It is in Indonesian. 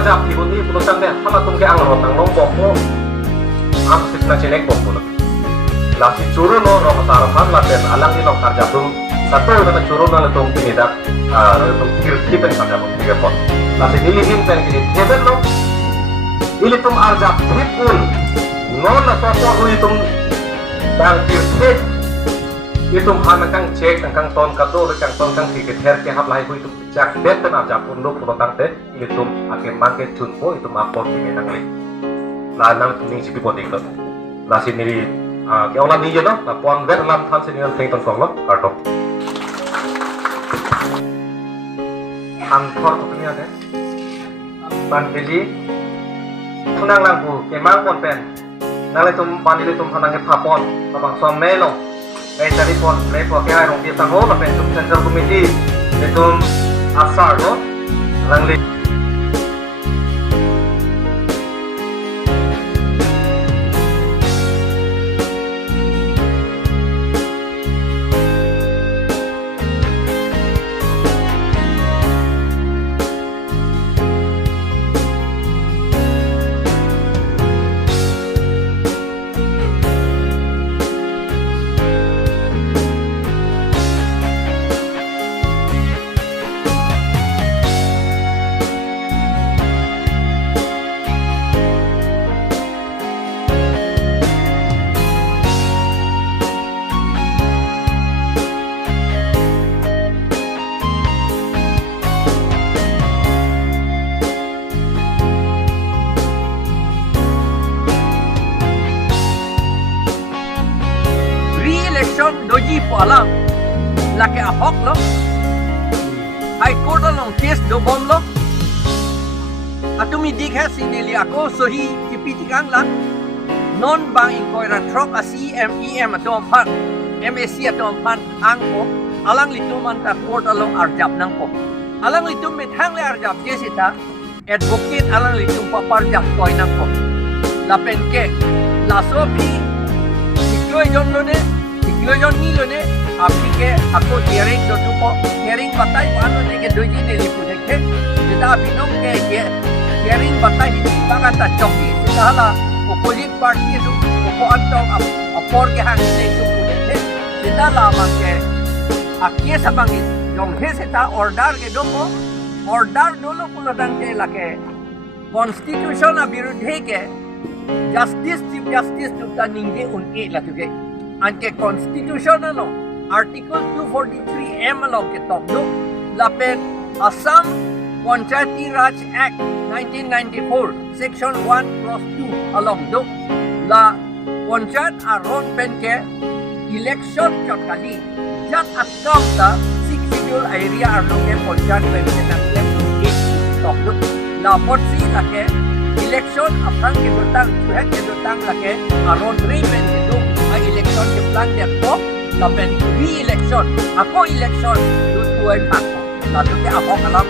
arjap ibu ni pulau tang deh sama tum ke angro tang long bombo am sitna cenek bombo la si churu no ro kasar han la ten alang ni long arjap tum satu udah churu na tum ini dak tum kirti pen pada tum tiga pot la si nilihin pen kini heben lo ili tum arjap hipul no la sopo hui tum dang kirti itu hana kang cek kang ton kado kang ton kang tiket her ke hap lai hui tum jak bet ten arjap pun lo pulau tang te ili tum ake mangke chunpo itu mapot ini nang li la nang ning si pipot ikut la si nili ke orang ni je no la pon bet lam than si nang teng ton kong lo kartok angkor tu ni ada ban keji tunang langku ke mang pon pen nale tum panili tum hanang ke phapon babang som melo kai tadi pon le po ke ai rong ti sang ho la pen tum central committee tum asar lo lang li doji po alam laki ahok lo high court long case do bom lo atumi dik hai sineli ako sohi kipitikang lan non bang inkoira trok asi mem atom phan MSc atom phan ang ko alang lituman ta court along arjap nang ko alang litum me thang le arjap jesita advocate alang litum paparjap toy nang ko lapen ke lasopi ikoi jon lo ne Yoyon nilo ne apike ako hearing do tupo hearing batai pano ne ke doji ne lipu ne ke kita binong ke hearing batai ni bangat ta choki sala opposite party itu ko antong apor ke hang ne tu ne kita lama ke akie sabang jong he seta order ke dopo order dolo kulo dan ke lake constitution abirudhe ke justice chief justice tu ta ningge unke la tu ke anke constitutional law article 243 m law ke top do lapen Assam Panchayati Raj Act 1994 section 1 clause 2 along do la panchayat aron pen ke election chakali jat atom ta 6 schedule area along ke panchayat pen ke natle top do la potsi la ke election apang ke dotang chuhe ke dotang la ke aron ri pen ke do election ke plan dia ko lapen re-election ako election tu tuai pak la tu ke apa kalam